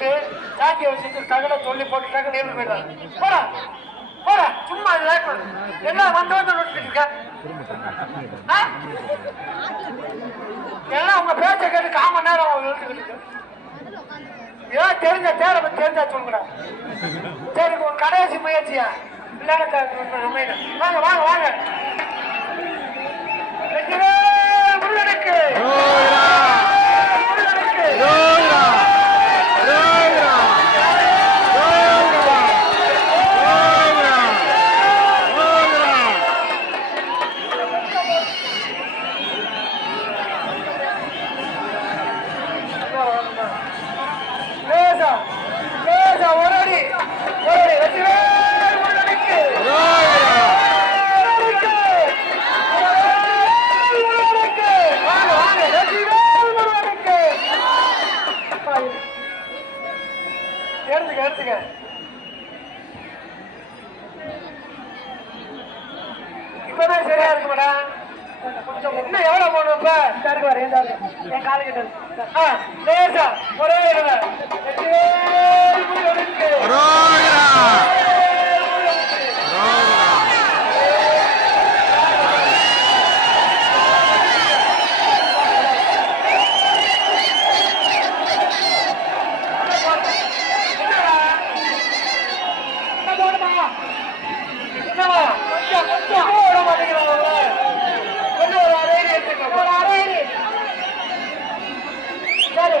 கூப்பிட்டு ஜாக்கியை வச்சுட்டு தகட சொல்லி போட்டுட்டாங்க நேரில் போயிடுறான் போடா போடா சும்மா இது லேட் பண்ணு. எல்லாம் வந்து நோட்டிட்டு இருக்க? எல்லாம் உங்க பேச்ச கேட்டு காம நேரம் அவங்க இழுத்துக்கிட்டு இருக்கு ஏதோ தெரிஞ்ச தேட பத்தி தெரிஞ்சா சொல்லுங்கடா. சரி உங்க கடைசி முயற்சியா? இல்லைன்னா நம்ம வாங்க வாங்க வாங்க வெற்றிவே முருகனுக்கு முருகனுக்கு லேசா லேசா ஒரு அடி ஒரு அடி வெற்றிவே முருகனுக்கு முருகனுக்கு முருகனுக்கு வாங்க வாங்க வெற்றிவே முருகனுக்கு எடுத்துக்க எடுத்துக்க இப்பதான் சரியா இருக்கு மேடம் கொஞ்சம் இன்னும் எவ்வளவு போகணும் இப்ப இருக்கு வர என் கால கிட்ட ஆ, லேசா ஒரே இடத்துல. வெற்றிவேல் முருகனுக்கு. என்னடா? என்ன போடுமா? என்னவா? கொஞ்சம், கொஞ்சம். போட மாட்டேங்கிறாங்கல்ல. கொஞ்சம் ஒரு அரை அடி எடுத்துக்க. ஒரு அரை அடி. சரி.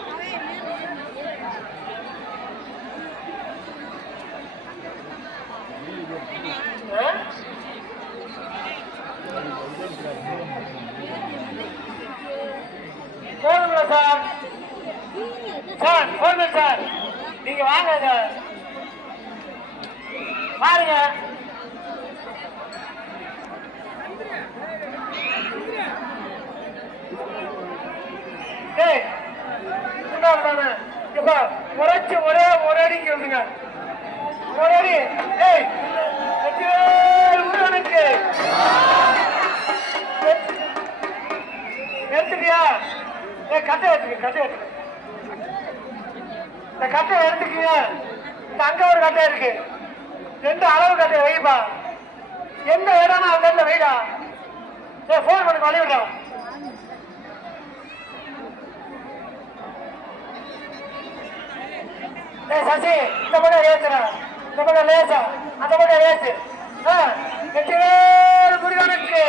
சார் போதும் சார். நீங்க வாங்க சார். பாருங்க. டேய் இன்னொரு தானே இப்ப குறைச்சு ஒரே ஒரு அடிக்கு வந்துங்க ஒரு அடி. டேய் முருகனுக்கு. எடுத்துட்டியா ஏய் கட்டை எடுத்துக்க கட்டை எடுத்துக்க இந்த கட்டையை எடுத்துக்கீங்க. இந்த அங்க ஒரு கட்டை இருக்கு. ரெண்டு அளவு கட்டையை வைப்பா. எந்த இடம்னா அந்த இடத்துல வைடா. ஏ ஃபோன் பண்ணி வழி விடுறா ஏய் சசி இந்த பக்கம் ஏத்துறா இந்த பக்கம் லேசா. அந்த பக்கம் ஏசு ஆ வெற்றிவேல் முருகனுக்கு.